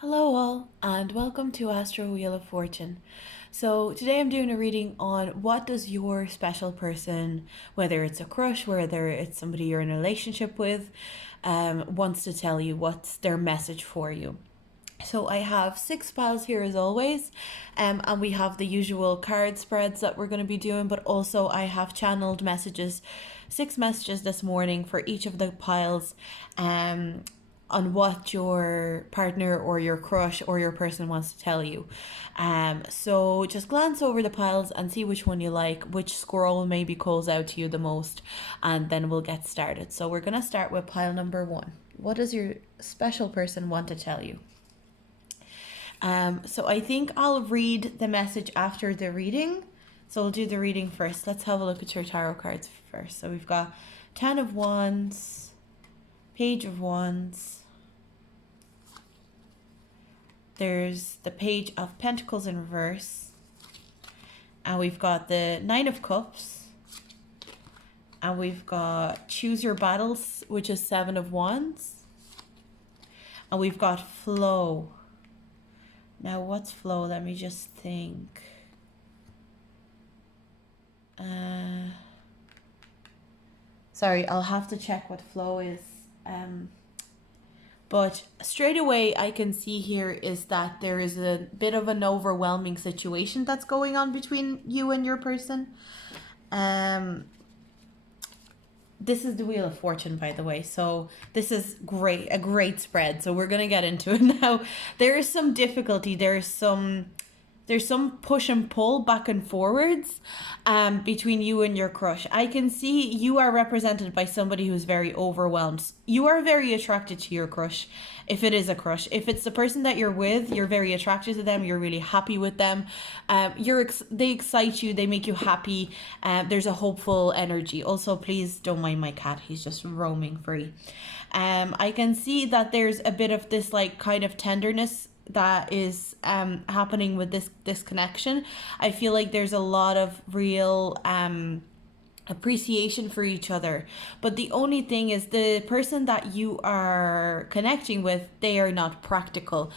Hello, all, and welcome to Astro Wheel of Fortune. So, today I'm doing a reading on what does your special person, whether it's a crush, whether it's somebody you're in a relationship with, wants to tell you, what's their message for you. So I have 6 piles here as always, and we have the usual card spreads that we're going to be doing, but also I have channeled messages, 6 messages this morning for each of the piles, on what your partner or your crush or your person wants to tell you. So just glance over the piles and see which one you like, which scroll maybe calls out to you the most, and then we'll get started. So we're going to start with pile number 1. What does your special person want to tell you? So I think I'll read the message after the reading. So we'll do the reading first. Let's have a look at your tarot cards first. So we've got 10 of Wands, Page of Wands. There's the Page of Pentacles in reverse. And we've got the 9 of Cups. And we've got Choose Your Battles, which is 7 of Wands. And we've got Flow. Now, what's flow? Let me just think. Sorry, I'll have to check what flow is. But straight away, I can see here is that there is a bit of an overwhelming situation that's going on between you and your person. This is the Wheel of Fortune, by the way, so this is a great spread. So we're gonna get into it now. There is some difficulty. There's some push and pull back and forwards between you and your crush. I can see you are represented by somebody who's very overwhelmed. You are very attracted to your crush, if it is a crush. If it's the person that you're with, you're very attracted to them. You're really happy with them. They excite you. They make you happy. There's a hopeful energy. Also, please don't mind my cat. He's just roaming free. I can see that there's a bit of this like kind of tenderness that is happening with this connection. I feel like there's a lot of real appreciation for each other, but the only thing is the person that you are connecting with, they are not practical.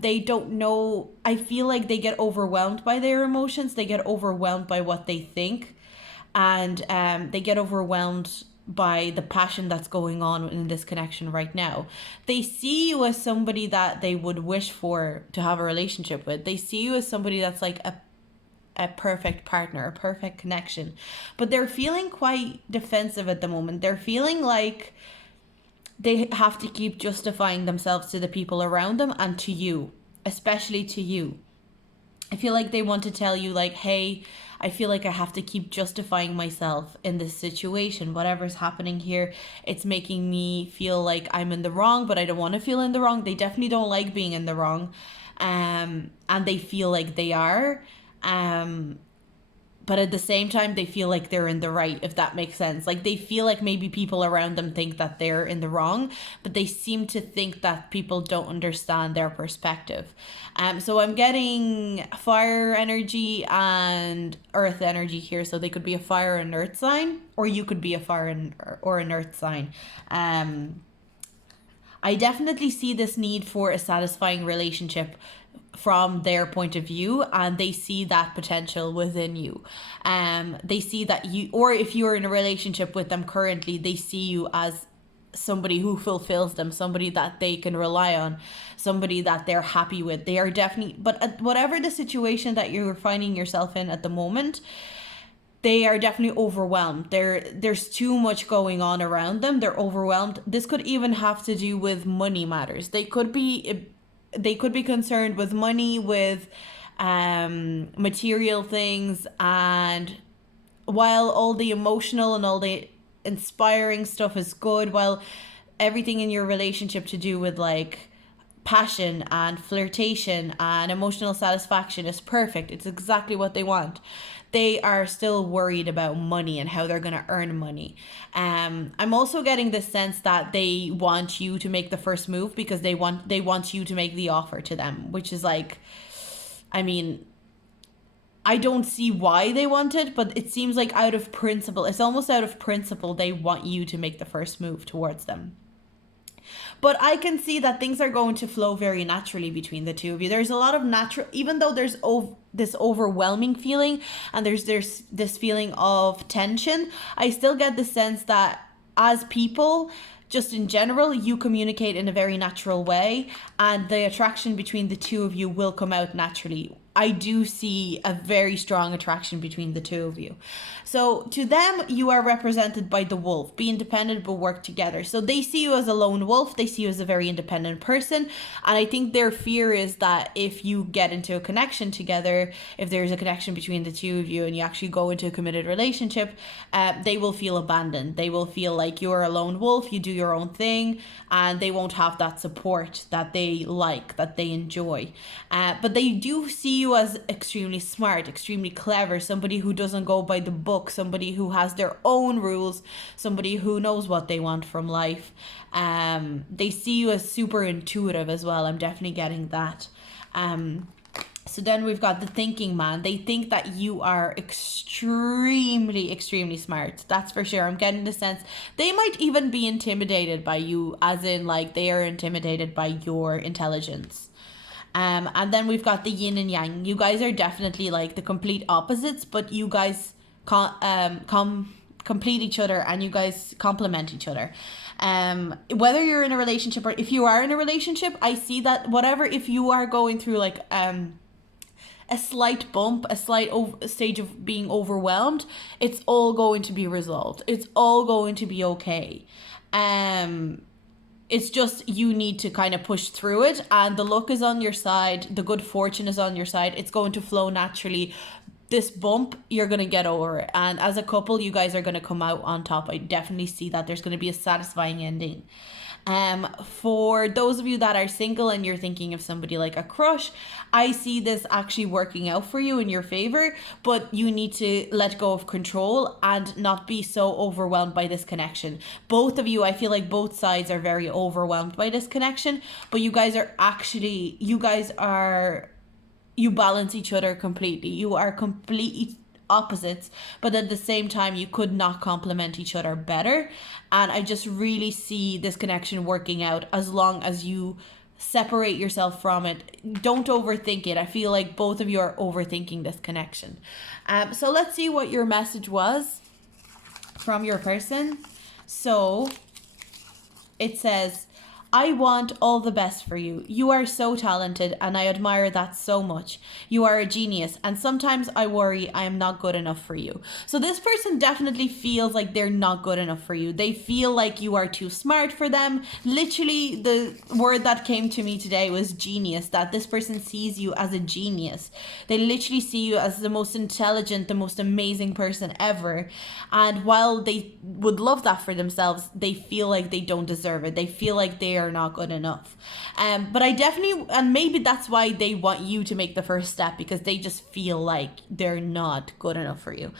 They don't know. I feel like they get overwhelmed by their emotions. They get overwhelmed by what they think, and they get overwhelmed by the passion that's going on in this connection right now. They see you as somebody that they would wish for to have a relationship with. They see you as somebody that's like a perfect partner, a perfect connection. But they're feeling quite defensive at the moment. They're feeling like they have to keep justifying themselves to the people around them and to you, especially to you. I feel like they want to tell you like, hey, I feel like I have to keep justifying myself in this situation. Whatever's happening here, it's making me feel like I'm in the wrong, but I don't want to feel in the wrong. They definitely don't like being in the wrong. And they feel like they are. But at the same time, they feel like they're in the right, if that makes sense. Like they feel like maybe people around them think that they're in the wrong, but they seem to think that people don't understand their perspective. So I'm getting fire energy and earth energy here. So they could be a fire and earth sign, or you could be a fire or an earth sign. I definitely see this need for a satisfying relationship from their point of view, and they see that potential within you. They see that you, or if you're in a relationship with them currently, they see you as somebody who fulfills them, somebody that they can rely on, somebody that they're happy with. They are definitely, but whatever the situation that you're finding yourself in at the moment, they are definitely overwhelmed. There's too much going on around them. They're overwhelmed. This could even have to do with money matters. They could be concerned with money, with material things, and while all the emotional and all the inspiring stuff is good, while everything in your relationship to do with like passion and flirtation and emotional satisfaction is perfect, it's exactly what they want, they are still worried about money and how they're going to earn money. I'm also getting this sense that they want you to make the first move because they want you to make the offer to them, which is like, I mean, I don't see why they want it, but it seems like out of principle, it's almost out of principle, they want you to make the first move towards them. But I can see that things are going to flow very naturally between the two of you. There's a lot of natural, even though there's this overwhelming feeling and there's this feeling of tension, I still get the sense that as people, just in general, you communicate in a very natural way, and the attraction between the two of you will come out naturally. I do see a very strong attraction between the two of you. So to them, you are represented by the wolf. Be independent but work together. So they see you as a lone wolf. They see you as a very independent person. And I think their fear is that if you get into a connection together, if there's a connection between the two of you and you actually go into a committed relationship, they will feel abandoned. They will feel like you're a lone wolf, you do your own thing, and they won't have that support that they like, that they enjoy. But they do see you as extremely smart, extremely clever, somebody who doesn't go by the book, somebody who has their own rules, somebody who knows what they want from life. They see you as super intuitive as well. I'm definitely getting that. So then we've got the thinking man. They think that you are extremely smart. That's for sure. I'm getting the sense they might even be intimidated by you, as in like they are intimidated by your intelligence. And then we've got the yin and yang. You guys are definitely like the complete opposites, but you guys complete each other and you guys complement each other. Whether you're in a relationship or if you are in a relationship, I see that whatever, if you are going through like a slight bump, a slight stage of being overwhelmed, it's all going to be resolved. It's all going to be okay. It's just you need to kind of push through it, and the luck is on your side. The good fortune is on your side. It's going to flow naturally. This bump, you're going to get over it. And as a couple, you guys are going to come out on top. I definitely see that there's going to be a satisfying ending. For those of you that are single and you're thinking of somebody like a crush, I see this actually working out for you in your favor, but you need to let go of control and not be so overwhelmed by this connection. Both of you, I feel like both sides are very overwhelmed by this connection, but you balance each other completely. You are completely opposites, but at the same time you could not complement each other better. And I just really see this connection working out as long as you separate yourself from it. Don't overthink it. I feel like both of you are overthinking this connection. So let's see what your message was from your person. So it says, I want all the best for you. You are so talented and I admire that so much. You are a genius and sometimes I worry I am not good enough for you. So this person definitely feels like they're not good enough for you. They feel like you are too smart for them. Literally, the word that came to me today was genius, that this person sees you as a genius. They literally see you as the most intelligent, the most amazing person ever. And while they would love that for themselves, they feel like they don't deserve it. They feel like they are not good enough. But I definitely, and maybe that's why they want you to make the first step, because they just feel like they're not good enough for you.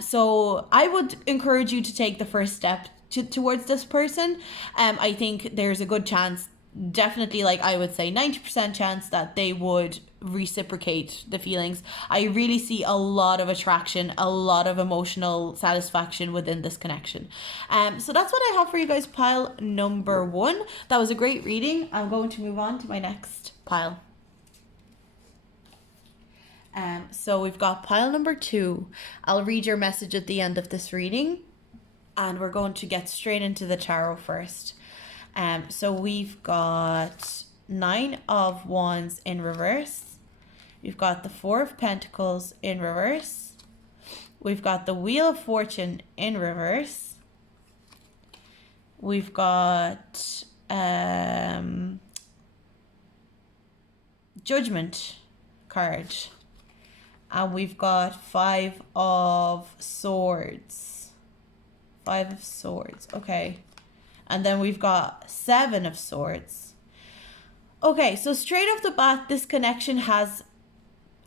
So I would encourage you to take the first step towards this person. I think there's a good chance, definitely, like I would say 90% chance that they would reciprocate the feelings. I really see a lot of attraction, a lot of emotional satisfaction within this connection. So that's what I have for you guys, pile number 1. That was a great reading. I'm going to move on to my next pile. So we've got pile number 2. I'll read your message at the end of this reading, and we're going to get straight into the tarot first. So we've got 9 of Wands in reverse. We've got the 4 of Pentacles in reverse. We've got the Wheel of Fortune in reverse. We've got Judgment card. And we've got 5 of Swords. 5 of Swords. Okay. And then we've got 7 of Swords. Okay, so straight off the bat, this connection has,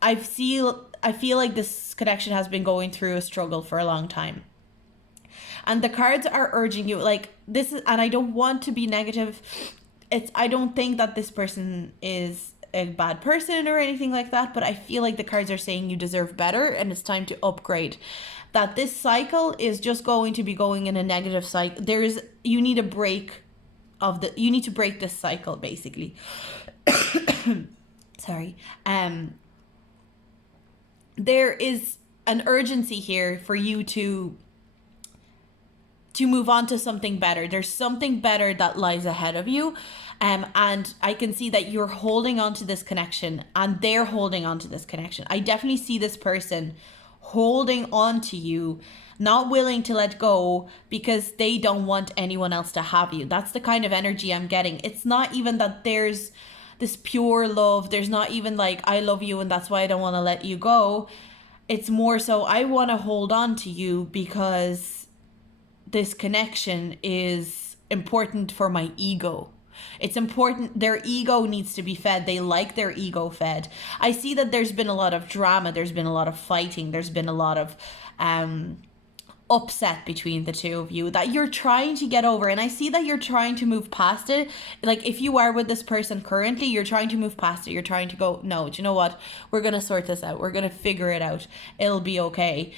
I feel like this connection has been going through a struggle for a long time. And the cards are urging you, like, this is, and I don't want to be negative. I don't think that this person is a bad person or anything like that, but I feel like the cards are saying you deserve better and it's time to upgrade. That this cycle is just going to be going in a negative cycle. You need a break you need to break this cycle, basically. Sorry. There is an urgency here for you to move on to something better. There's something better that lies ahead of you. And I can see that you're holding on to this connection and they're holding on to this connection. I definitely see this person holding on to you, not willing to let go because they don't want anyone else to have you. That's the kind of energy I'm getting. It's not even that there's this pure love. There's not even like, I love you and that's why I don't want to let you go. It's more so, I want to hold on to you because this connection is important for my ego. It's important. Their ego needs to be fed. They like their ego fed. I see that there's been a lot of drama. There's been a lot of fighting. There's been a lot of upset between the two of you that you're trying to get over. And I see that you're trying to move past it. Like if you are with this person currently, you're trying to move past it. You're trying to go, no, do you know what? We're going to sort this out. We're going to figure it out. It'll be okay.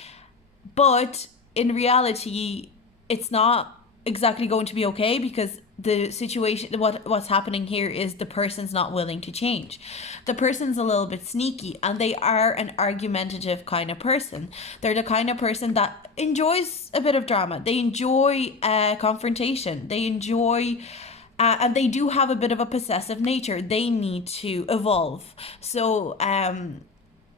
But in reality, it's not exactly going to be okay because the situation, what's happening here is the person's not willing to change. The person's a little bit sneaky and they are an argumentative kind of person. They're the kind of person that enjoys a bit of drama. They enjoy confrontation. They enjoy and they do have a bit of a possessive nature. They need to evolve. So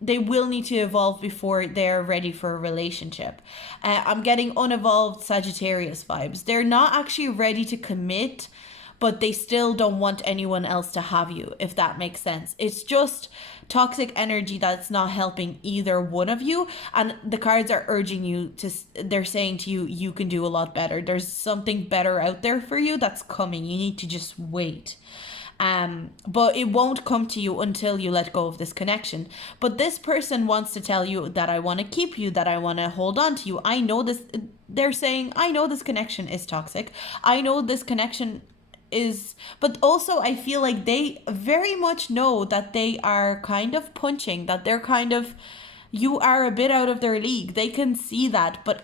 they will need to evolve before they're ready for a relationship. I'm getting unevolved Sagittarius vibes. They're not actually ready to commit, but they still don't want anyone else to have you, if that makes sense. It's just toxic energy that's not helping either one of you. And the cards are urging you to, they're saying to you, you can do a lot better. There's something better out there for you that's coming. You need to just wait. But it won't come to you until you let go of this connection. But this person wants to tell you that I want to keep you, that I want to hold on to you. I know this. They're saying, I know this connection is toxic. I know this connection is, but also I feel like they very much know that they are kind of punching, that they're kind of, you are a bit out of their league. They can see that, but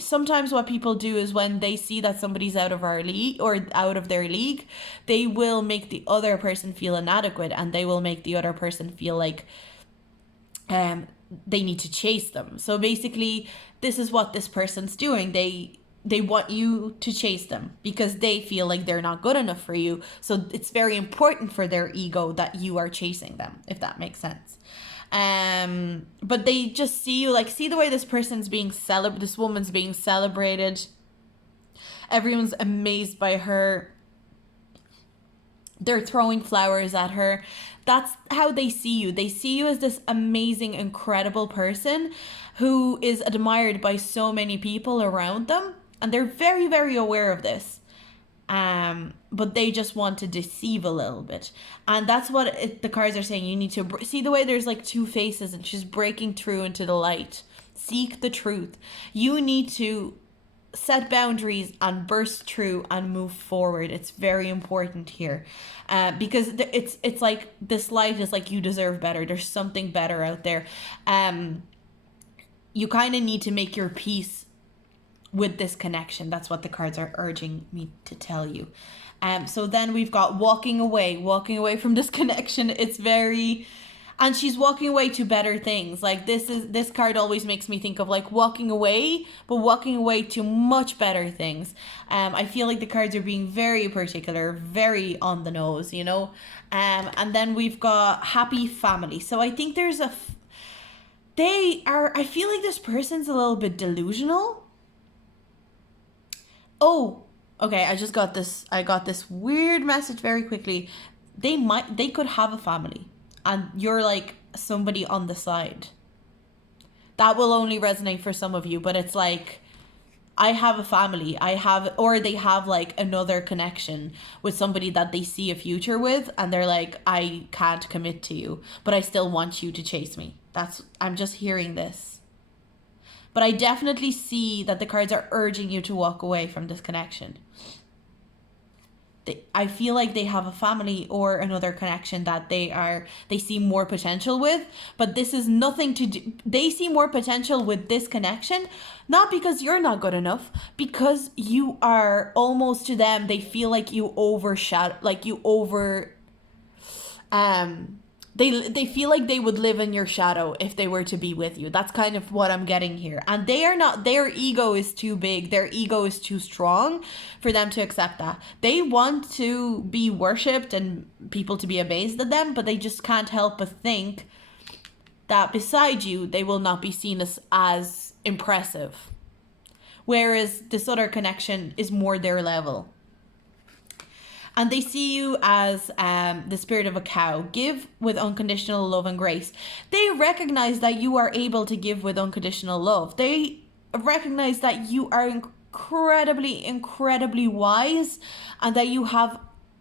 sometimes what people do is when they see that somebody's out of our league or out of their league, they will make the other person feel inadequate and they will make the other person feel like they need to chase them. So basically, this is what this person's doing. They want you to chase them because they feel like they're not good enough for you. So it's very important for their ego that you are chasing them, if that makes sense. But they just see you, like, see the way this person's being this woman's being celebrated. Everyone's amazed by her. They're throwing flowers at her. That's how they see you. They see you as this amazing, incredible person who is admired by so many people around them. And they're very, very aware of this. But they just want to deceive a little bit. And that's what the cards are saying. You need to see the way there's like two faces and she's breaking through into the light. Seek the truth. You need to set boundaries and burst through and move forward. It's very important here. Because it's like this light is like, you deserve better. There's something better out there. You kind of need to make your peace with this connection. That's what the cards are urging me to tell you. So then we've got walking away from this connection. It's very, and she's walking away to better things. Like this card always makes me think of like walking away, but walking away to much better things. I feel like the cards are being very particular, very on the nose, you know. And then we've got happy family. So I think there's I feel like this person's a little bit delusional. Oh, okay, I got this weird message very quickly. They could have a family and you're like somebody on the side. That will only resonate for some of you, but it's like, I have a family, or they have like another connection with somebody that they see a future with and they're like, I can't commit to you, but I still want you to chase me. I'm just hearing this. But I definitely see that the cards are urging you to walk away from this connection. I feel like they have a family or another connection that they see more potential with, but this is nothing to do. They see more potential with this connection, not because you're not good enough, because you are almost, to them, they feel like you overshadow, like you over they feel like they would live in your shadow if they were to be with you. That's kind of what I'm getting here. And they are not, their ego is too big, their ego is too strong for them to accept that. They want to be worshipped and people to be amazed at them, but they just can't help but think that beside you they will not be seen as impressive, whereas this other connection is more their level. And they see you as the spirit of a cow. Give with unconditional love and grace. They recognize that you are able to give with unconditional love. They recognize that you are incredibly, incredibly wise, and that you have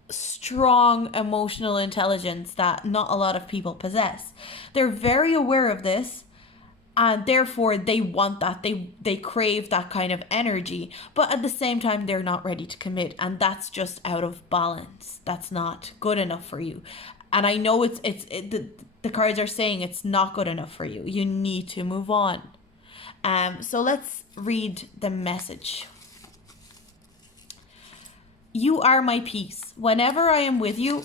strong emotional intelligence that not a lot of people possess. They're very aware of this, and therefore they want that, they crave that kind of energy, but at the same time they're not ready to commit, and that's just out of balance. That's not good enough for you. And I know the cards are saying it's not good enough for you. You need to move on. So let's read the message. You are my peace. Whenever I am with you,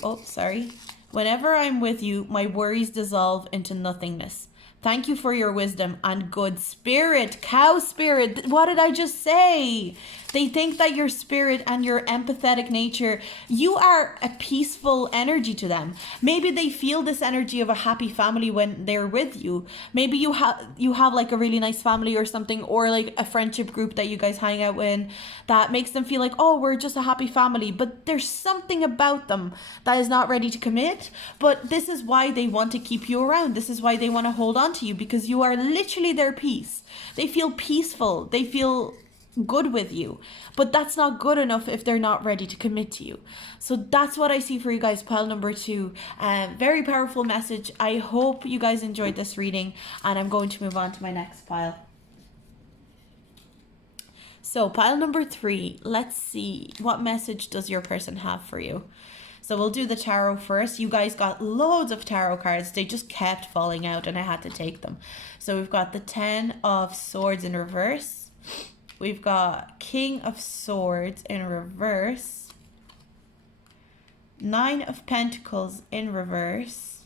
whenever I'm with you, my worries dissolve into nothingness. Thank you for your wisdom and good spirit. Cow spirit. What did I just say? They think that your spirit and your empathetic nature, you are a peaceful energy to them. Maybe they feel this energy of a happy family when they're with you. Maybe you have like a really nice family or something, or like a friendship group that you guys hang out with that makes them feel like, oh, we're just a happy family. But there's something about them that is not ready to commit. But this is why they want to keep you around. This is why they want to hold on to you, because you are literally their peace. They feel peaceful. They feel good with you, but that's not good enough if they're not ready to commit to you. So that's what I see for you guys, pile number 2. Very powerful message. I hope you guys enjoyed this reading, and I'm going to move on to my next pile. So pile number 3, let's see, what message does your person have for you? So we'll do the tarot first. You guys got loads of tarot cards. They just kept falling out and I had to take them. So we've got the 10 of Swords in reverse. We've got King of Swords in reverse. 9 of Pentacles in reverse.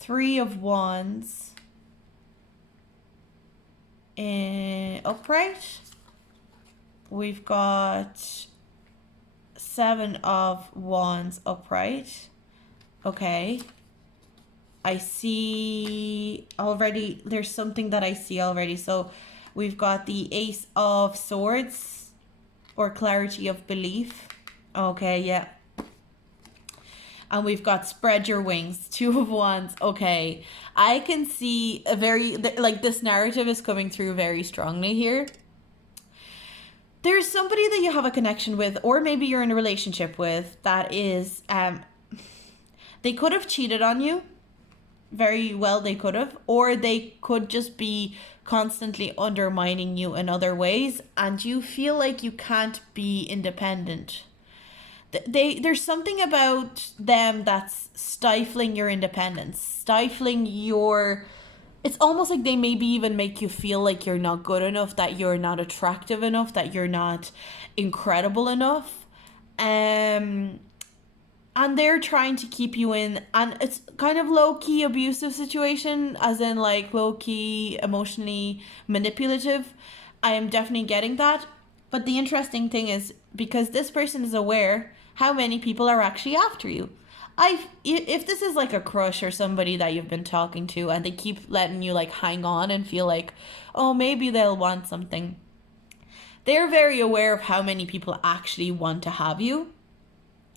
3 of Wands in upright. We've got 7 of Wands upright. Okay. I see already, there's something that I see already. So we've got the Ace of Swords, or clarity of belief. Okay, yeah. And we've got spread your wings, 2 of Wands. Okay, I can see a very, like, this narrative is coming through very strongly here. There's somebody that you have a connection with, or maybe you're in a relationship with, that is, they could have cheated on you. Very well, they could have. Or they could just be constantly undermining you in other ways, and you feel like you can't be independent. There's something about them that's stifling your independence, stifling your... It's almost like they maybe even make you feel like you're not good enough, that you're not attractive enough, that you're not incredible enough. And they're trying to keep you in, and it's kind of low-key abusive situation, as in like low-key emotionally manipulative. I am definitely getting that. But the interesting thing is, because this person is aware how many people are actually after you. If this is like a crush or somebody that you've been talking to and they keep letting you like hang on and feel like, oh, maybe they'll want something. They're very aware of how many people actually want to have you,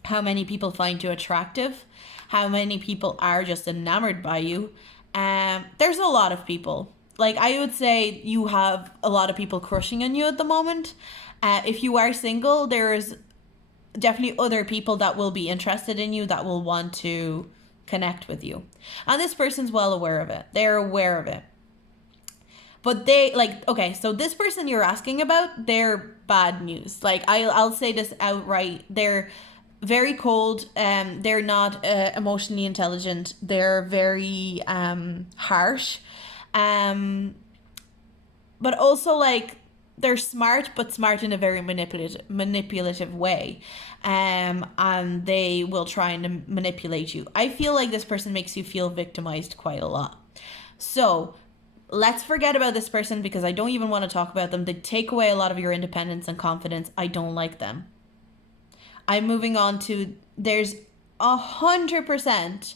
how many people find you attractive, how many people are just enamored by you. There's a lot of people. Like, I would say you have a lot of people crushing on you at the moment. If you are single, there's definitely other people that will be interested in you, that will want to connect with you. And this person's well aware of it. They're aware of it. But they like, okay, so this person you're asking about, they're bad news. Like I'll say this outright. They're very cold. They're not emotionally intelligent. They're very harsh. But also like they're smart, but smart in a very manipulative way. And they will try and manipulate you. I feel like this person makes you feel victimized quite a lot. So let's forget about this person because I don't even want to talk about them. They take away a lot of your independence and confidence. I don't like them. I'm moving on to, there's 100%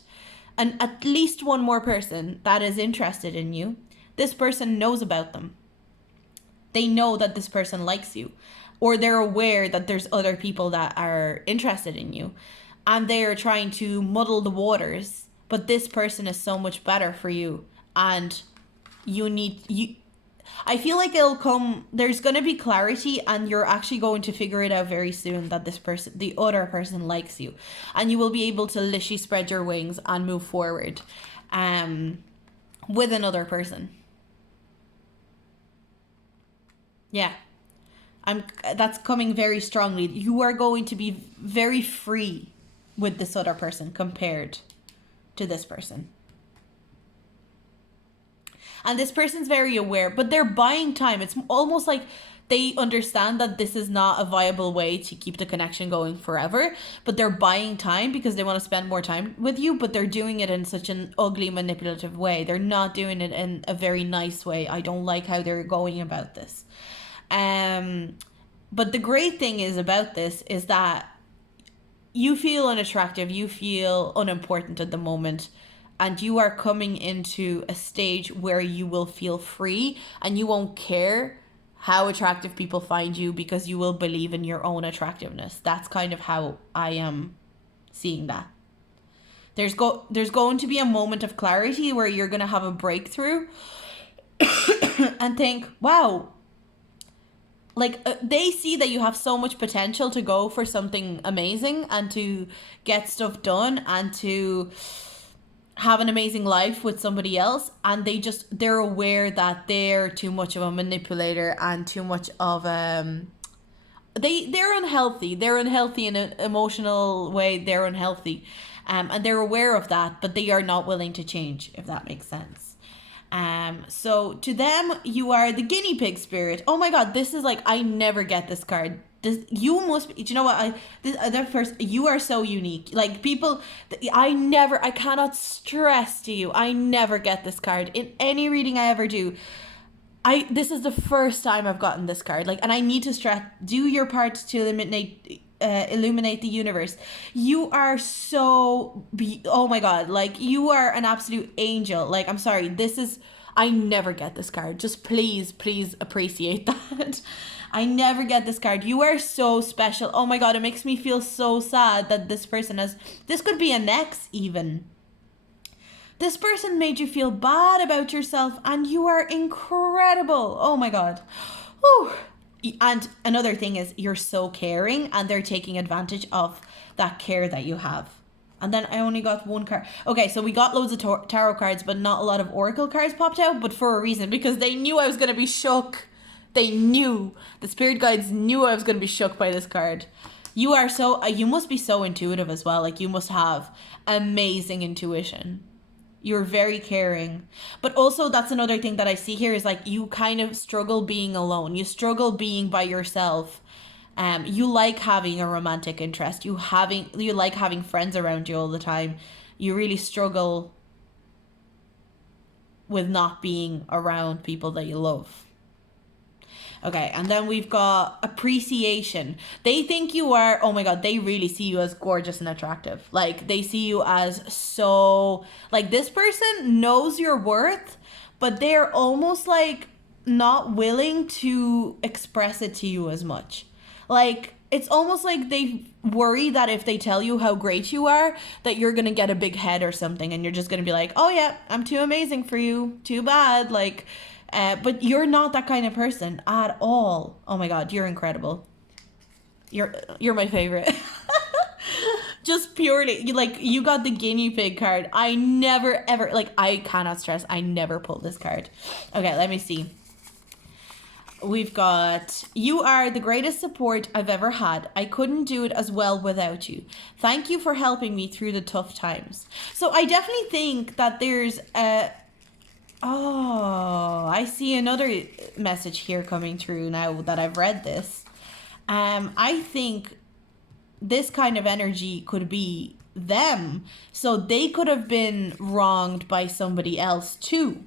and at least one more person that is interested in you. This person knows about them. They know that this person likes you, or they're aware that there's other people that are interested in you, and they are trying to muddle the waters, but this person is so much better for you, and I feel like it'll come, there's going to be clarity, and you're actually going to figure it out very soon that this person, the other person, likes you, and you will be able to literally spread your wings and move forward with another person. Yeah. That's coming very strongly. You are going to be very free with this other person compared to this person. And this person's very aware, but they're buying time. It's almost like they understand that this is not a viable way to keep the connection going forever, but they're buying time because they want to spend more time with you, but they're doing it in such an ugly, manipulative way. They're not doing it in a very nice way. I don't like how they're going about this. But the great thing is about this is that you feel unattractive, you feel unimportant at the moment, and you are coming into a stage where you will feel free and you won't care how attractive people find you because you will believe in your own attractiveness. That's kind of how I am seeing that. There's going to be a moment of clarity where you're going to have a breakthrough and think, wow, like they see that you have so much potential to go for something amazing and to get stuff done and to have an amazing life with somebody else, and they're aware that they're too much of a manipulator and too much of they're unhealthy in an emotional way. They're unhealthy, and they're aware of that, but they are not willing to change, if that makes sense. So to them, you are the guinea pig spirit. Oh my god, this is like, I never get this card. You must be, do you know what, you are so unique. Like people, I cannot stress to you, I never get this card in any reading I ever do. This is the first time I've gotten this card, like, and I need to stress, do your part to illuminate the universe. You are so oh my god, like you are an absolute angel. Like, I'm sorry, I never get this card. Just please appreciate that. I never get this card. You are so special. Oh my god, it makes me feel so sad that this could be an ex even. This person made you feel bad about yourself, and you are incredible. Oh my god. Whew. And another thing is, you're so caring, and they're taking advantage of that care that you have. And then I only got one card. Okay, so we got loads of tarot cards, but not a lot of oracle cards popped out, but for a reason, because they knew I was going to be shook. They knew. The spirit guides knew I was going to be shook by this card. You must be so intuitive as well. Like, you must have amazing intuition. You're very caring. But also, that's another thing that I see here is, like, you kind of struggle being alone. You struggle being by yourself. You like having a romantic interest. You like having friends around you all the time. You really struggle with not being around people that you love. Okay, and then we've got appreciation. They think you are, oh my god, they really see you as gorgeous and attractive. Like, they see you as so, like, this person knows your worth, but they're almost like not willing to express it to you as much. Like, it's almost like they worry that if they tell you how great you are, that you're gonna get a big head or something, and you're just gonna be like, oh yeah, I'm too amazing for you, too bad, like... but you're not that kind of person at all. Oh my god, you're incredible. You're my favorite. Just purely, you got the guinea pig card. I never ever, I cannot stress, I never pulled this card. Okay, let me see. We've got, you are the greatest support I've ever had. I couldn't do it as well without you. Thank you for helping me through the tough times. So I definitely think that there's a, oh, I see another message here coming through now that I've read this. I think this kind of energy could be them. So they could have been wronged by somebody else too.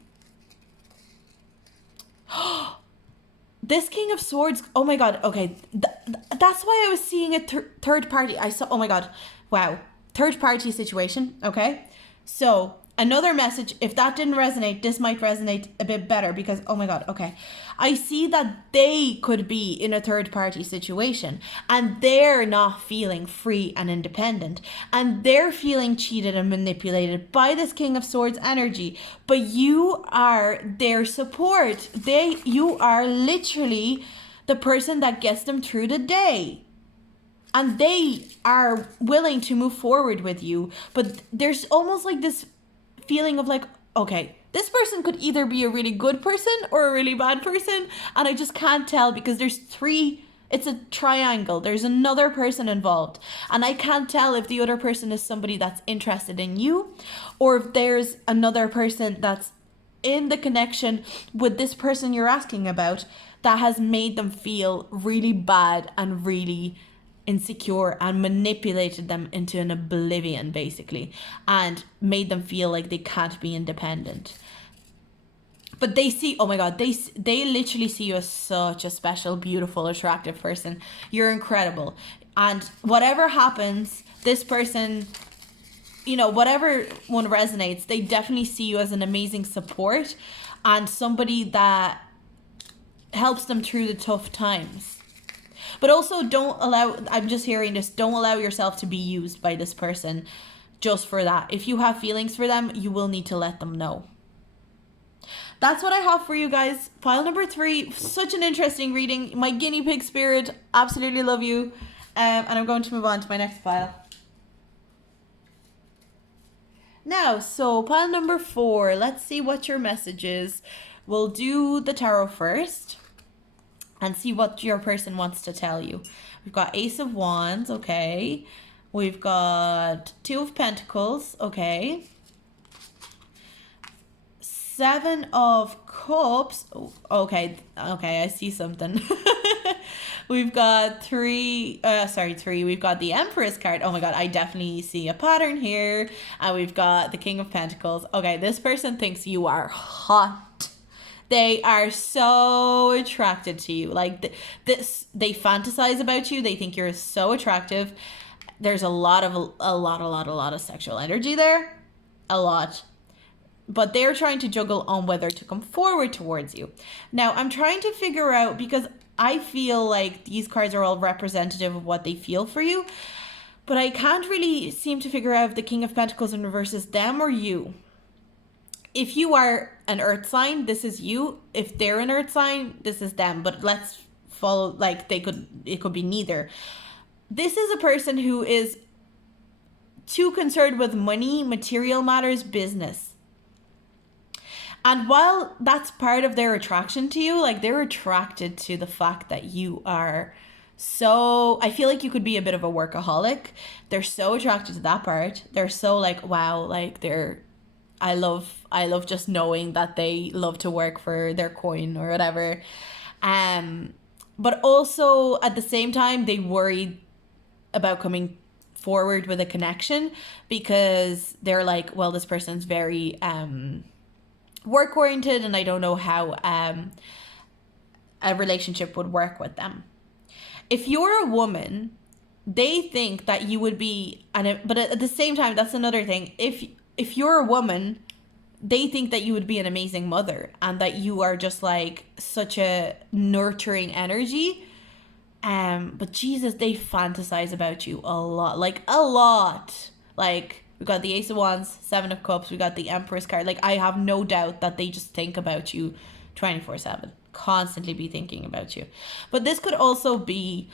This King of Swords, oh my god, okay, that's why I was seeing a third party. I saw, oh my god, wow, third party situation, okay? So, another message, if that didn't resonate, this might resonate a bit better because, oh my god, okay. I see that they could be in a third party situation and they're not feeling free and independent and they're feeling cheated and manipulated by this King of Swords energy, but you are their support. You are literally the person that gets them through the day. And they are willing to move forward with you, but there's almost like this feeling of like, okay, this person could either be a really good person or a really bad person, and I just can't tell because there's three, it's a triangle, there's another person involved, and I can't tell if the other person is somebody that's interested in you or if there's another person that's in the connection with this person you're asking about that has made them feel really bad and really insecure and manipulated them into an oblivion basically and made them feel like they can't be independent. But they see, oh my god, they literally see you as such a special, beautiful, attractive person. You're incredible. And whatever happens, this person, you know, whatever one resonates, they definitely see you as an amazing support and somebody that helps them through the tough times. But also don't allow, I'm just hearing this, don't allow yourself to be used by this person just for that. If you have feelings for them, you will need to let them know. That's what I have for you guys. Pile number 3, such an interesting reading. My guinea pig spirit, absolutely love you. And I'm going to move on to my next pile. Now, so pile number 4, let's see what your message is. We'll do the tarot first and see what your person wants to tell you. We've got Ace of Wands, okay. We've got 2 of Pentacles, okay. 7 of Cups, okay, I see something. We've got 3, we've got the Empress card. Oh my god, I definitely see a pattern here. And we've got the King of Pentacles. Okay, this person thinks you are hot. They are so attracted to you. Like they fantasize about you. They think you're so attractive. There's a lot of sexual energy there. A lot. But they're trying to juggle on whether to come forward towards you. Now, I'm trying to figure out, because I feel like these cards are all representative of what they feel for you, but I can't really seem to figure out if the King of Pentacles in reverse is them or you. If you are an earth sign, this is you. If they're an earth sign, this is them. But let's follow, like it could be neither. This is a person who is too concerned with money, material matters, business. And while that's part of their attraction to you, like they're attracted to the fact that you are so, I feel like you could be a bit of a workaholic. They're so attracted to that part. They're so like, wow, like I love just knowing that they love to work for their coin or whatever. But also at the same time, they worry about coming forward with a connection because they're like, well, this person's very work oriented and I don't know how a relationship would work with them. If you're a woman, they think that you would be, but at the same time, that's another thing. If you're a woman, they think that you would be an amazing mother and that you are just like such a nurturing energy. But Jesus, they fantasize about you a lot. Like a lot. Like we got the Ace of Wands, 7 of Cups, we got the Empress card. Like I have no doubt that they just think about you 24/7. Constantly be thinking about you. But this could also be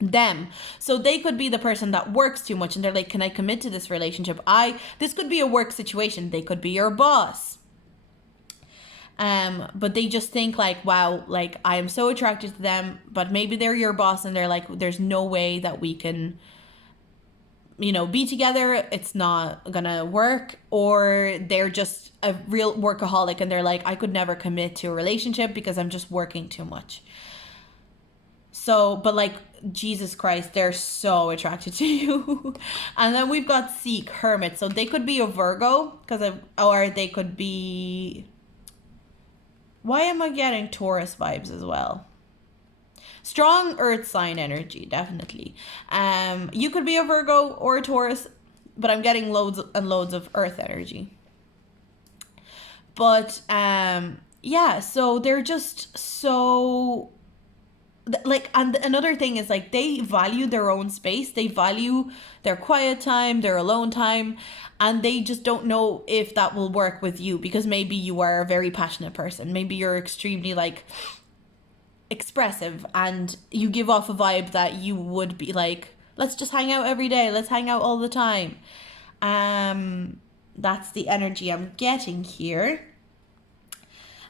them. So they could be the person that works too much and they're like, can I commit to this relationship? This could be a work situation. They could be your boss. But they just think like, wow, like I am so attracted to them, but maybe they're your boss and they're like, there's no way that we can, be together. It's not gonna work. Or they're just a real workaholic and they're like, I could never commit to a relationship because I'm just working too much. So, but like, Jesus Christ, they're so attracted to you. And then we've got Seek, Hermit. So they could be a Virgo, or they could be... Why am I getting Taurus vibes as well? Strong earth sign energy, definitely. You could be a Virgo or a Taurus, but I'm getting loads and loads of earth energy. But yeah, so they're just so... Like, and another thing is like they value their own space, they value their quiet time, their alone time, and they just don't know if that will work with you, because maybe you are a very passionate person, maybe you're extremely like expressive and you give off a vibe that you would be like, let's just hang out every day, let's hang out all the time. That's the energy I'm getting here.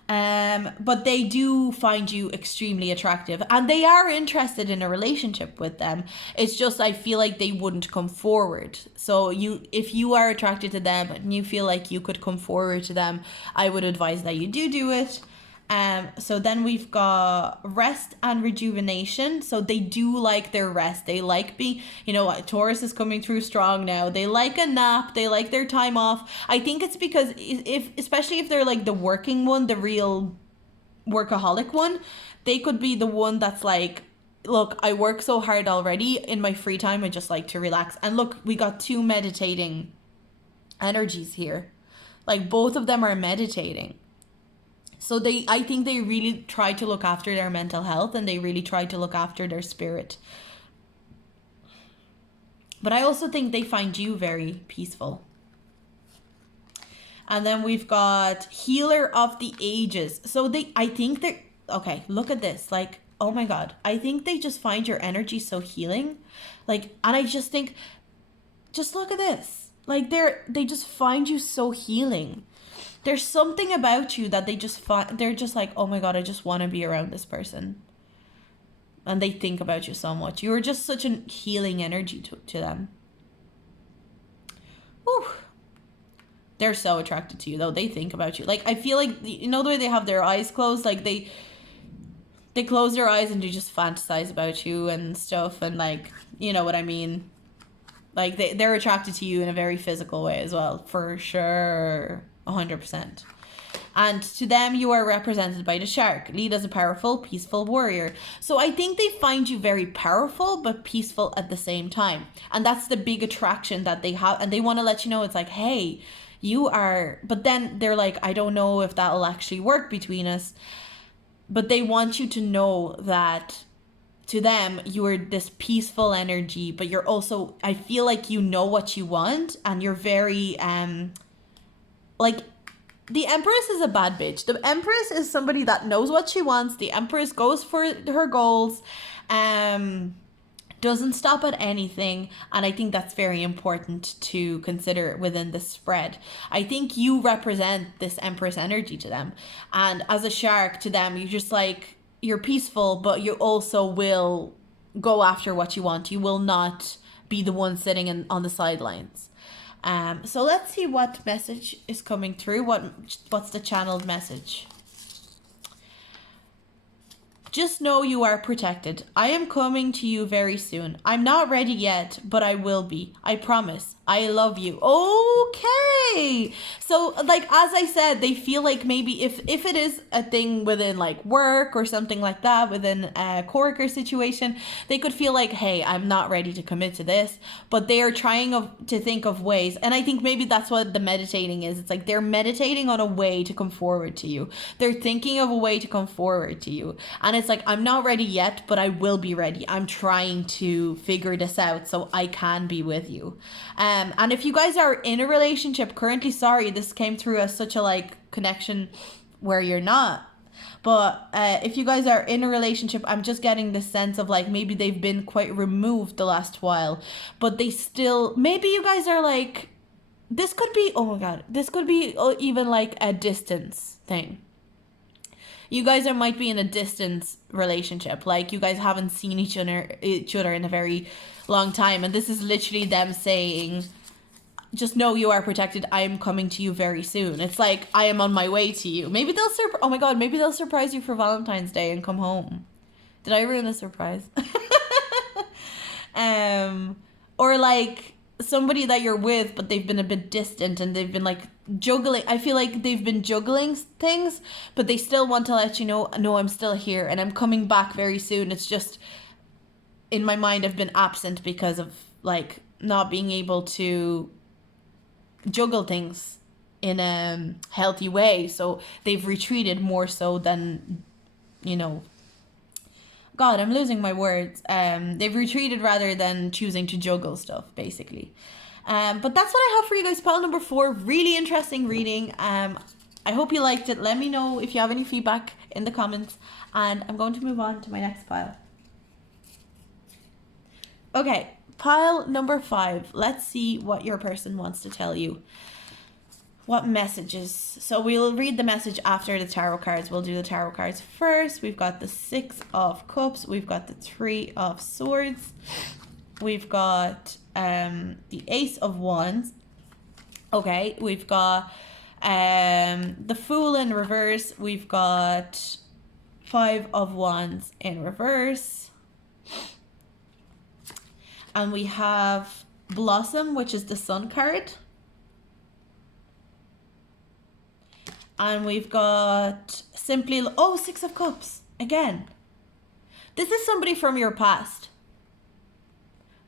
But they do find you extremely attractive and they are interested in a relationship with them. It's just, I feel like they wouldn't come forward. So if you are attracted to them and you feel like you could come forward to them, I would advise that you do it. So then we've got rest and rejuvenation. So they do like their rest. They like being, Taurus is coming through strong now. They like a nap. They like their time off. I think it's because especially if they're like the working one, the real workaholic one, they could be the one that's like, look, I work so hard already. In my free time, I just like to relax. And look, we got two meditating energies here. Like both of them are meditating. So I think they really try to look after their mental health and they really try to look after their spirit. But I also think they find you very peaceful. And then we've got Healer of the Ages. So I think they're, okay, look at this. Like, oh my God, I think they just find your energy so healing. Like, and I just think, just look at this. Like they just find you so healing. There's something about you that they just find, they're just like, oh my God, I just want to be around this person. And they think about you so much. You're just such a healing energy to them. Whew. They're so attracted to you though. They think about you. Like, I feel like, the way they have their eyes closed? Like they close their eyes and they just fantasize about you and stuff. And like, you know what I mean? Like they're attracted to you in a very physical way as well, for sure. 100%. And to them, you are represented by the shark, lead as a powerful, peaceful warrior. So I think they find you very powerful, but peaceful at the same time. And that's the big attraction that they have. And they want to let you know, it's like, hey, you are, but then they're like, I don't know if that'll actually work between us. But they want you to know that to them, you are this peaceful energy, but you're also, I feel like you know what you want and you're very, like, the Empress is a bad bitch. The Empress is somebody that knows what she wants. The Empress goes for her goals, doesn't stop at anything. And I think that's very important to consider within the spread. I think you represent this Empress energy to them. And as a shark to them, you're just like, you're peaceful, but you also will go after what you want. You will not be the one sitting on the sidelines. So let's see what message is coming through. What's the channeled message? Just know you are protected. I am coming to you very soon. I'm not ready yet, but I will be. I promise. I love you. Okay. So, like, as I said, they feel like maybe if it is a thing within, like, work or something like that, within a coworker situation, they could feel like, hey, I'm not ready to commit to this. But they are trying to think of ways. And I think maybe that's what the meditating is. It's like they're meditating on a way to come forward to you. They're thinking of a way to come forward to you. And it's like, I'm not ready yet, but I will be ready. I'm trying to figure this out so I can be with you. And if you guys are in a relationship currently, sorry, this came through as such a like connection where you're not. But if you guys are in a relationship, I'm just getting this sense of like maybe they've been quite removed the last while, but they still, maybe you guys are like, this could be, oh my God, this could be even like a distance thing. You guys might be in a distance relationship. Like, you guys haven't seen each other in a very long time. And this is literally them saying, just know you are protected. I am coming to you very soon. It's like, I am on my way to you. Maybe they'll oh my god, maybe they'll surprise you for Valentine's Day and come home. Did I ruin the surprise? Or like somebody that you're with, but they've been a bit distant and they've been like juggling. I feel like they've been juggling things, but they still want to let you know, no, I'm still here and I'm coming back very soon. It's just, in my mind, I've been absent because of like not being able to juggle things in a healthy way. So they've retreated more so than, you know, God, I'm losing my words. They've retreated rather than choosing to juggle stuff, basically. But that's what I have for you guys. Pile number 4, really interesting reading. I hope you liked it. Let me know if you have any feedback in the comments. And I'm going to move on to my next pile. Okay, pile number 5. Let's see what your person wants to tell you. What messages? So we'll read the message after the tarot cards. We'll do the tarot cards first. We've got the 6 of Cups. We've got the 3 of Swords. We've got the Ace of Wands. Okay, we've got the Fool in reverse. We've got 5 of Wands in reverse. And we have Blossom, which is the Sun card. And we've got simply, 6 of Cups again. This is somebody from your past.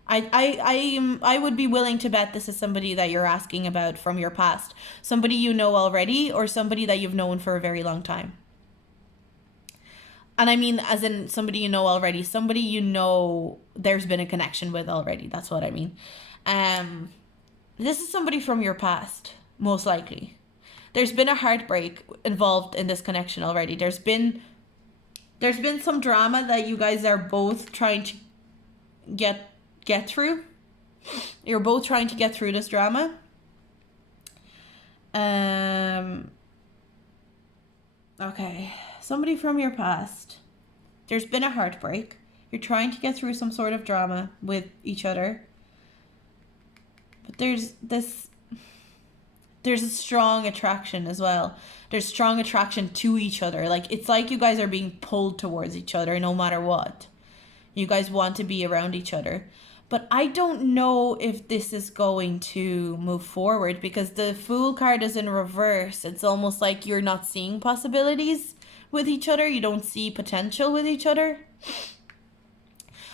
I would be willing to bet this is somebody that you're asking about from your past. Somebody you know already, or somebody that you've known for a very long time. And I mean, as in somebody you know already, somebody you know there's been a connection with already. That's what I mean. This is somebody from your past, most likely. There's been a heartbreak involved in this connection already. There's been some drama that you guys are both trying to get through. You're both trying to get through this drama. Okay. Somebody from your past. There's been a heartbreak. You're trying to get through some sort of drama with each other. But there's a strong attraction as well. There's strong attraction to each other. Like, it's like you guys are being pulled towards each other no matter what. You guys want to be around each other. But I don't know if this is going to move forward because the Fool card is in reverse. It's almost like you're not seeing possibilities with each other. You don't see potential with each other.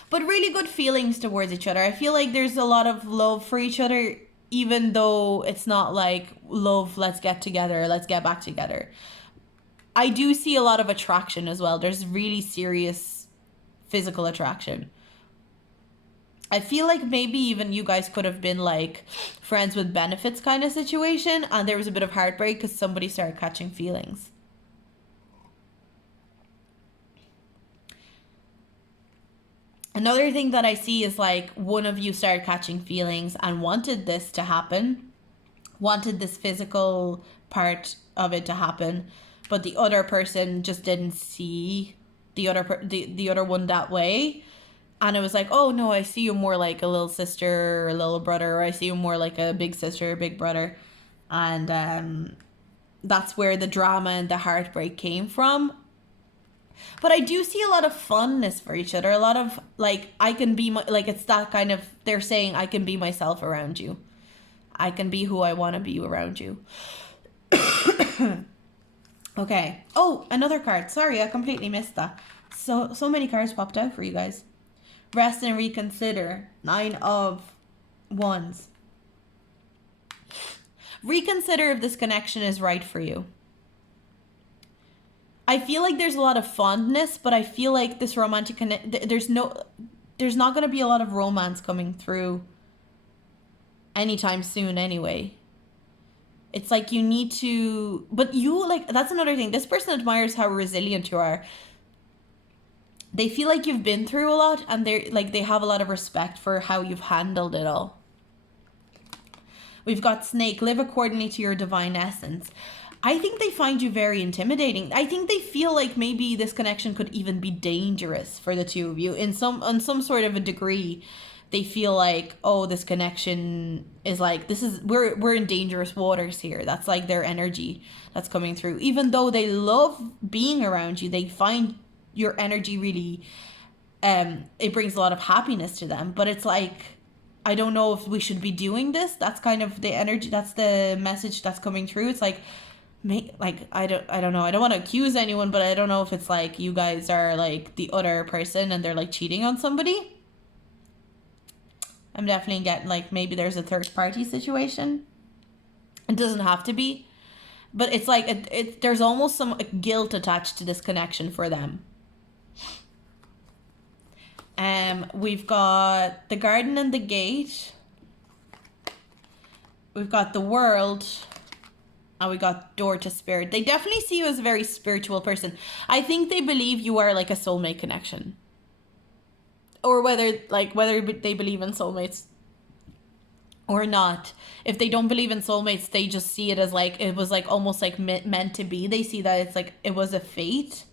But really good feelings towards each other. I feel like there's a lot of love for each other, even though it's not like love, let's get together, let's get back together. I do see a lot of attraction as well. There's really serious physical attraction. I feel like maybe even you guys could have been like friends with benefits kind of situation, and there was a bit of heartbreak because somebody started catching feelings. Another thing that I see is like one of you started catching feelings and wanted this to happen, wanted this physical part of it to happen, but the other person just didn't see the other one that way. And it was like, oh no, I see you more like a little sister or a little brother, or I see you more like a big sister or big brother. And that's where the drama and the heartbreak came from. But I do see a lot of funness for each other. A lot of like, I can be it's that kind of, they're saying I can be myself around you. I can be who I want to be around you. Okay. Oh, another card. Sorry, I completely missed that. So many cards popped out for you guys. Rest and reconsider. 9 of Wands. Reconsider if this connection is right for you. I feel like there's a lot of fondness, but I feel like this romantic there's not going to be a lot of romance coming through anytime soon anyway. It's like you need to, but you like, that's another thing. This person admires how resilient you are. They feel like you've been through a lot, and they have a lot of respect for how you've handled it all. We've got Snake. Live accordingly to your divine essence. I think they find you very intimidating. I think they feel like maybe this connection could even be dangerous for the two of you on some sort of a degree. They feel like, oh, this connection is like, we're in dangerous waters here. That's like their energy that's coming through. Even though they love being around you, they find your energy really it brings a lot of happiness to them. But it's like, I don't know if we should be doing this. That's kind of the energy, that's the message that's coming through. It's like, I don't know. I don't want to accuse anyone, but I don't know if it's like you guys are like the other person and they're like cheating on somebody. I'm definitely getting like maybe there's a third party situation. It doesn't have to be, but it's like there's almost some guilt attached to this connection for them. We've got the garden and the gate. We've got the world. And we got door to spirit. They definitely see you as a very spiritual person. I think they believe you are like a soulmate connection. Or whether they believe in soulmates or not. If they don't believe in soulmates, they just see it as like, it was like almost like meant to be. They see that it's like, it was a fate.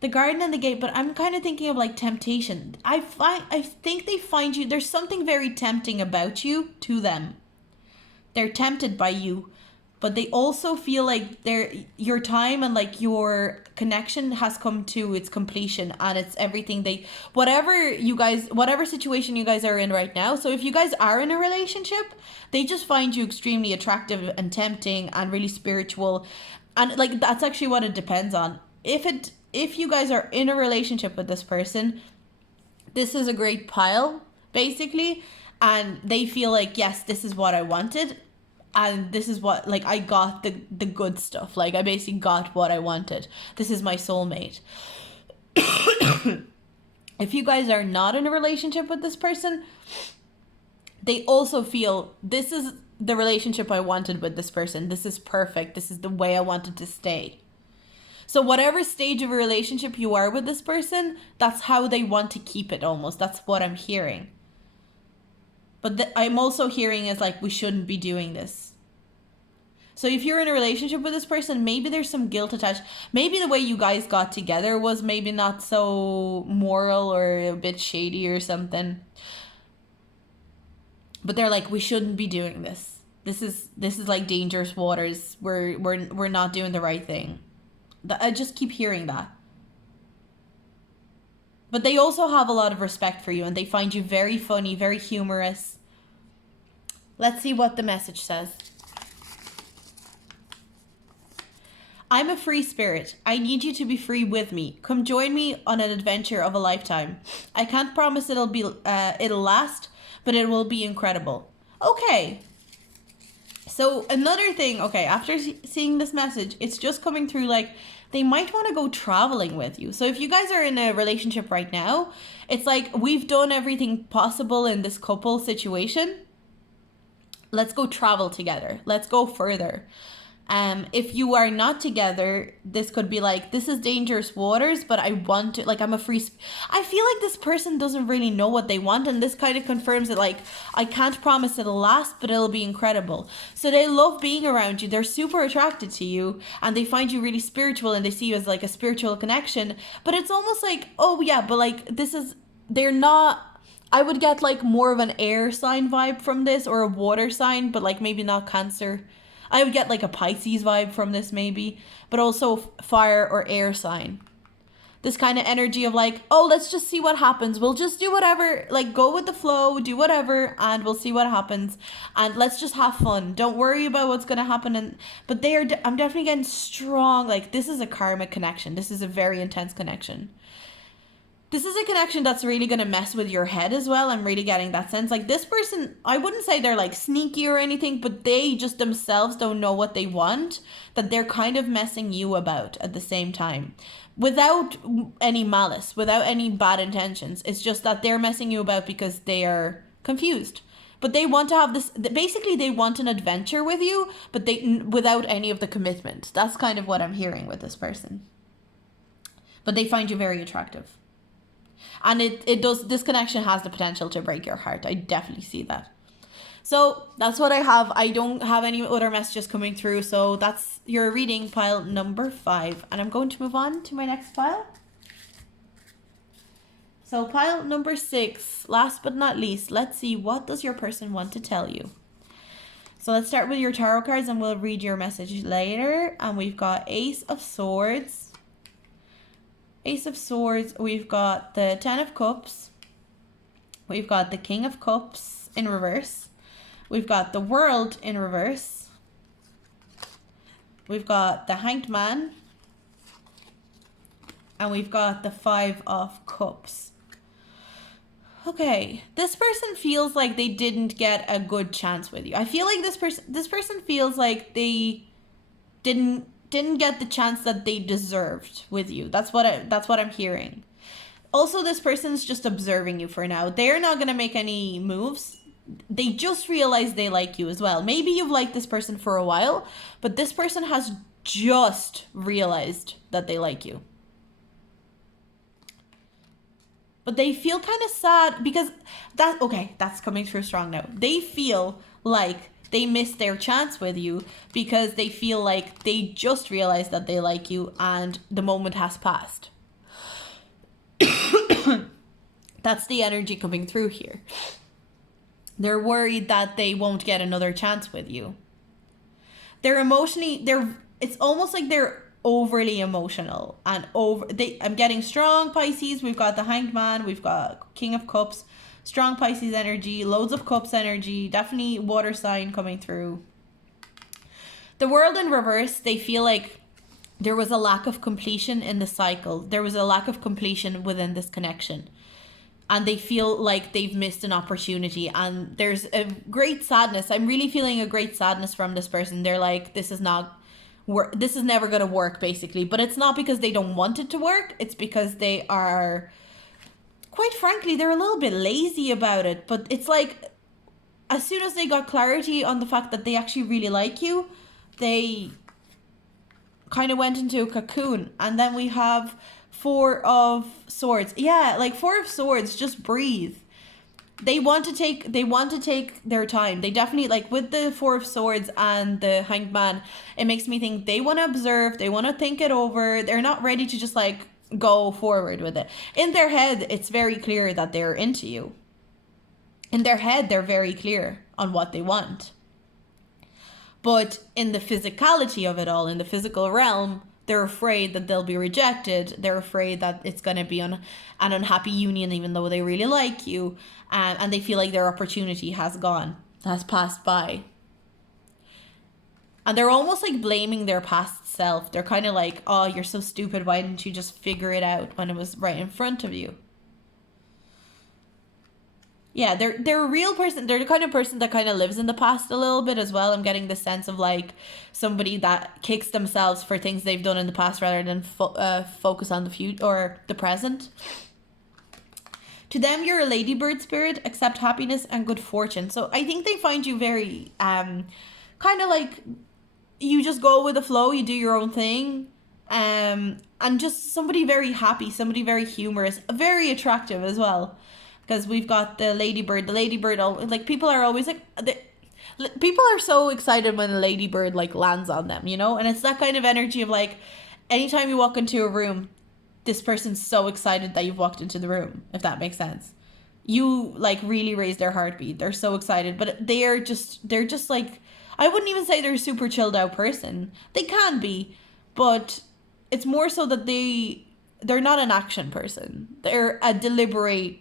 The garden and the gate, but I'm kind of thinking of like temptation. I think they find you, there's something very tempting about you to them. They're tempted by you, but they also feel like your time and like your connection has come to its completion, and it's everything whatever situation you guys are in right now. So if you guys are in a relationship, they just find you extremely attractive and tempting and really spiritual. And like, that's actually what it depends on. If you guys are in a relationship with this person, this is a great pile, basically. And they feel like, yes, this is what I wanted. And this is what, like, I got the good stuff. Like, I basically got what I wanted. This is my soulmate. If you guys are not in a relationship with this person, they also feel, this is the relationship I wanted with this person. This is perfect. This is the way I wanted to stay. So whatever stage of a relationship you are with this person, that's how they want to keep it almost. That's what I'm hearing. But I'm also hearing is like, we shouldn't be doing this. So if you're in a relationship with this person, maybe there's some guilt attached. Maybe the way you guys got together was maybe not so moral or a bit shady or something. But they're like, we shouldn't be doing this. This is like dangerous waters. We're not doing the right thing. I just keep hearing that. But they also have a lot of respect for you, and they find you very funny, very humorous. Let's see what the message says. I'm a free spirit. I need you to be free with me. Come join me on an adventure of a lifetime. I can't promise it'll last, but it will be incredible. Okay. So another thing, okay, after seeing this message, it's just coming through like they might want to go traveling with you. So if you guys are in a relationship right now, it's like we've done everything possible in this couple situation. Let's go travel together. Let's go further. If you are not together, this could be like, this is dangerous waters, but I want to, like, I'm a free, I feel like this person doesn't really know what they want. And this kind of confirms it. Like, I can't promise it'll last, but it'll be incredible. So they love being around you. They're super attracted to you, and they find you really spiritual, and they see you as like a spiritual connection. But it's almost like, oh yeah, but like, they're not, I would get like more of an air sign vibe from this, or a water sign, but like maybe not Cancer. I would get like a Pisces vibe from this maybe, but also fire or air sign. This kind of energy of like, oh, let's just see what happens. We'll just do whatever, like go with the flow, do whatever, and we'll see what happens. And let's just have fun. Don't worry about what's going to happen. But I'm definitely getting strong. Like, this is a karmic connection. This is a very intense connection. This is a connection that's really going to mess with your head as well. I'm really getting that sense. Like, this person, I wouldn't say they're like sneaky or anything, but they just themselves don't know what they want, that they're kind of messing you about at the same time. Without any malice, without any bad intentions. It's just that they're messing you about because they are confused. But they want to have this, basically they want an adventure with you, but without any of the commitment. That's kind of what I'm hearing with this person. But they find you very attractive. And this connection has the potential to break your heart. I definitely see that. So that's what I have. I don't have any other messages coming through. So that's your reading, pile number 5. And I'm going to move on to my next pile. So pile number 6, last but not least, let's see, what does your person want to tell you? So let's start with your tarot cards and we'll read your message later. And we've got Ace of Swords. Ace of Swords, we've got the 10 of Cups. We've got the King of Cups in reverse. We've got the World in reverse. We've got the Hanged Man. And we've got the 5 of Cups. Okay, this person feels like they didn't get a good chance with you. I feel like this person feels like they didn't get the chance that they deserved with you. That's what I'm hearing. Also, this person's just observing you for now. They're not going to make any moves. They just realize they like you as well. Maybe you've liked this person for a while, but this person has just realized that they like you. But they feel kind of sad because that's coming through strong now. They feel like they missed their chance with you because they feel like they just realized that they like you and the moment has passed. That's the energy coming through here. They're worried that they won't get another chance with you. It's almost like they're overly emotional and I'm getting strong Pisces. We've got the Hanged Man, we've got King of Cups, strong Pisces energy, loads of Cups energy, definitely water sign coming through. The World in reverse, they feel like there was a lack of completion in the cycle. There was a lack of completion within this connection. And they feel like they've missed an opportunity. And there's a great sadness. I'm really feeling a great sadness from this person. They're like, this is never going to work, basically. But it's not because they don't want it to work. It's because they are, quite frankly, they're a little bit lazy about it. But it's like, as soon as they got clarity on the fact that they actually really like you, they kind of went into a cocoon. And then we have 4 of Swords. Yeah, like 4 of Swords, just breathe. They want to take their time. They definitely, like with the 4 of Swords and the Hanged Man, it makes me think they want to observe, they want to think it over. They're not ready to just like go forward with it. In their head, it's very clear that they're into you. In their head, they're very clear on what they want. But in the physicality of it all, in the physical realm, they're afraid that they'll be rejected. They're afraid that it's going to be an unhappy union, even though they really like you. And they feel like their opportunity has passed by. And they're almost like blaming their past self. They're kind of like, oh, you're so stupid. Why didn't you just figure it out when it was right in front of you? Yeah, they're a real person. They're the kind of person that kind of lives in the past a little bit as well. I'm getting the sense of like somebody that kicks themselves for things they've done in the past rather than focus on the future or the present. To them, you're a ladybird spirit, accept happiness and good fortune. So I think they find you very kind of like you just go with the flow, you do your own thing. And just somebody very happy, somebody very humorous, very attractive as well. Because we've got the ladybird. The ladybird, like people are always like, people are so excited when a ladybird like lands on them, you know? And it's that kind of energy of like, anytime you walk into a room, this person's so excited that you've walked into the room, if that makes sense. You like really raise their heartbeat. They're so excited, but they're just like, I wouldn't even say they're a super chilled out person. They can be, but it's more so that they're not an action person. They're a deliberate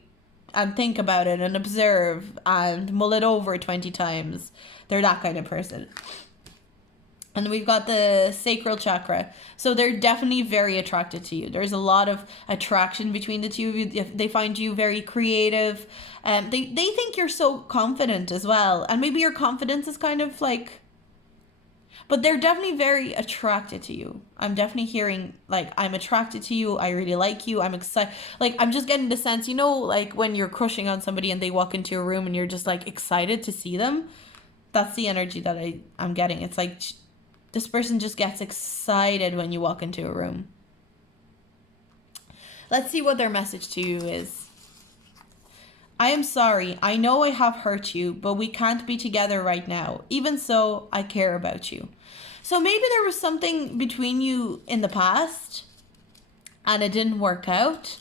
and think about it and observe and mull it over 20 times. They're that kind of person. And we've got the sacral chakra. So they're definitely very attracted to you. There's a lot of attraction between the two of you. They find you very creative. They think you're so confident as well. And maybe your confidence is kind of like... But they're definitely very attracted to you. I'm definitely hearing, like, I'm attracted to you. I really like you. I'm excited. Like, I'm just getting the sense, you know, like when you're crushing on somebody and they walk into a room and you're just, like, excited to see them. That's the energy that I'm getting. It's like this person just gets excited when you walk into a room. Let's see what their message to you is. I am sorry. I know I have hurt you, but we can't be together right now. Even so, I care about you. So maybe there was something between you in the past and it didn't work out.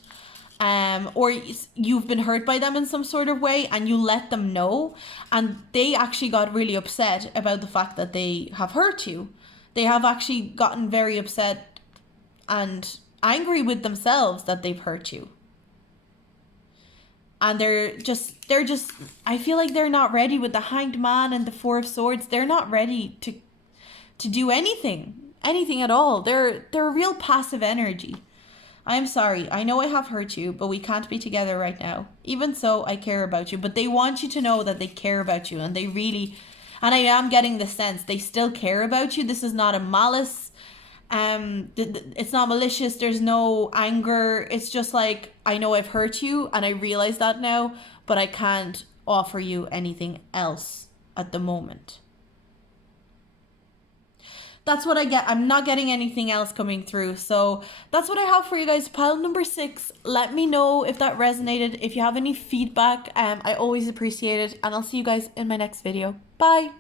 Or you've been hurt by them in some sort of way and you let them know, and they actually got really upset about the fact that they have hurt you. They have actually gotten very upset and angry with themselves that they've hurt you. And they're just I feel like they're not ready with the Hanged Man and the Four of Swords. They're not ready to do anything at all. They're a real passive energy. I'm sorry. I know I have hurt you, but we can't be together right now. Even so, I care about you. But they want you to know that they care about you, and they really, and I am getting the sense they still care about you. This is not a malice. It's not malicious. There's no anger. It's just like, I know I've hurt you and I realize that now, but I can't offer you anything else at the moment. That's what I get. I'm not getting anything else coming through. So that's what I have for you guys. Pile number 6. Let me know if that resonated. If you have any feedback, I always appreciate it. And I'll see you guys in my next video. Bye.